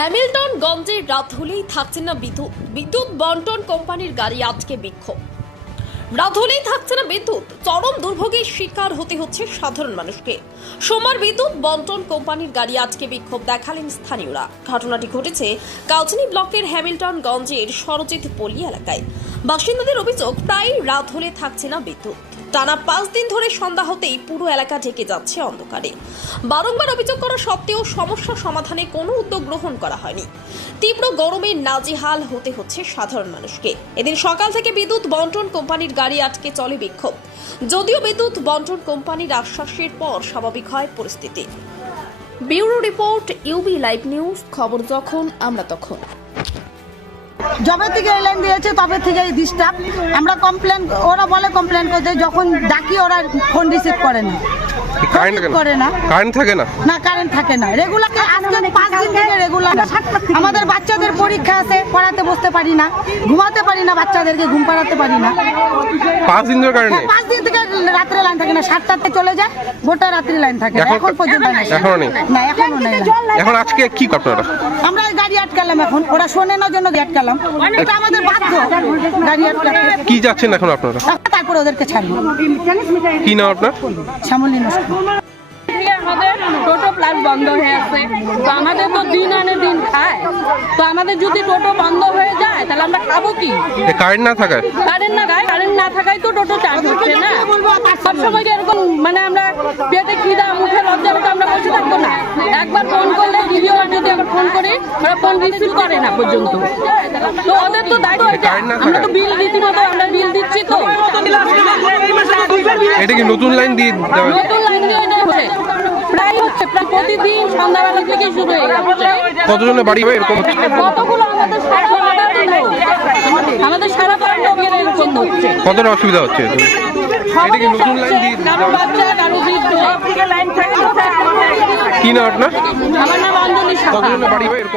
হ্যামিল্টনগঞ্জে রাত হলেই থাকছে না বিদ্যুৎ বন্টন কোম্পানির গাড়ি আটকে বিক্ষোভ। রাত হলেই থাকছে না বিদ্যুৎ, চরম দুর্ভোগের শিকার হতে হচ্ছে সাধারণ মানুষকে। সোমবার বিদ্যুৎ বন্টন কোম্পানির গাড়ি আটকে বিক্ষোভ দেখালেন স্থানীয়রা। ঘটনাটি ঘটেছে কাউচিনি ব্লকের হ্যামিল্টনগঞ্জের সরজিৎ পল্লী এলাকায়। বাসিন্দাদের অভিযোগ, প্রায় রাত হলে থাকছে না বিদ্যুৎ। টানা 5 দিন ধরে সন্ধ্যা হতেই পুরো এলাকা ঢেকে যাচ্ছে অন্ধকারে। বারংবার অভিযোগ করা সত্ত্বেও সমস্যা সমাধানে কোনো উদ্যোগ গ্রহণ করা হয়নি। তীব্র গরমে নাজেহাল হতে হচ্ছে সাধারণ মানুষকে। এদিন সকাল থেকে বিদ্যুৎ বন্টন কোম্পানির গাড়ি আটকে চলে বিক্ষোভ। যদিও বিদ্যুৎ বন্টন কোম্পানির আশ্বাসের পর স্বাভাবিক হয় পরিস্থিতি। Bureau report, UB live news. খবর যখন আমরা তখন। যবে থেকে এই লাইন দিয়েছে তবে থেকে ডিস্টার্ব। আমরা কমপ্লেন, ওরা বলে কমপ্লেন করতে, যখন ডাকি ওরা ফোন রিসিভ করে না। কারেন্ট থাকে না রেগুলার। আজকে 5 দিন থেকে রেগুলার। আমাদের বাচ্চাদের পরীক্ষা আছে, পড়াতে বসতে পারি না, ঘুমাতে পারি না, বাচ্চাদেরকে ঘুম পাড়াতে পারি না। 5 দিন ধরে কারেন্ট নেই। 5 দিন থেকে রাত্রে লাইন থাকে না, 7টাতে চলে যায়, গোটা রাত্রি লাইন থাকে না। এখন পর্যন্ত এখনো নেই। না, এখনো নেই। এখন আজকে কি আপনারা? আমরা গাড়ি আটকালাম, এখন ওরা শোনে না জন্য আটকালাম। এটা আমাদের বাধ্য গাড়ি আটকাতে। কি যাচ্ছেন এখন আপনারা? তারপরে ওদেরকে ছাড়বো। কি নাম আপনার? শ্যামলী নস্কর। আমাদের টোটো প্লাস বন্ধ হয়ে আছে, তো আমাদের তো দিন আনে দিন খায়। তো আমাদের যদি টোটো বন্ধ হয়ে যায় তাহলে আমরা খাবো কি? কারেন্ট না থাকায় কারেন্ট না থাকায় তো টোটো চার্জ হচ্ছে না। সবসময় এরকম মানে আমরা পেটে খিদা মুখে লজ্জা পেতে আমরা বসে থাকবো না। একবার ফোন করলে ভিডিও যদি আমরা ফোন করি ওরা ফোন রিসিভ করে না পর্যন্ত। তো ওদের তো দায়িত্ব, আমরা তো বিল রীতিমতো আমরা বিল দিচ্ছি। তো এটা কি নতুন লাইন দিয়ে দেওয়া? নতুন লাইন দিয়ে হচ্ছে, প্রায় হচ্ছে, প্রায় প্রতিদিন সন্ধ্যাবেলা থেকে শুরু হয়ে যাচ্ছে। কতজনের বাড়ি হয় এরকম? কতগুলো আমাদের সারা লোকের এরকম হচ্ছে। কতটা অসুবিধা হচ্ছে? এটা কি নতুন লাইন দিয়ে কারো বাচ্চা, কারো বৃদ্ধ। কি নাম আপনার? আমার নাম অঞ্জলি। কতজনের বাড়ি হয় এরকম?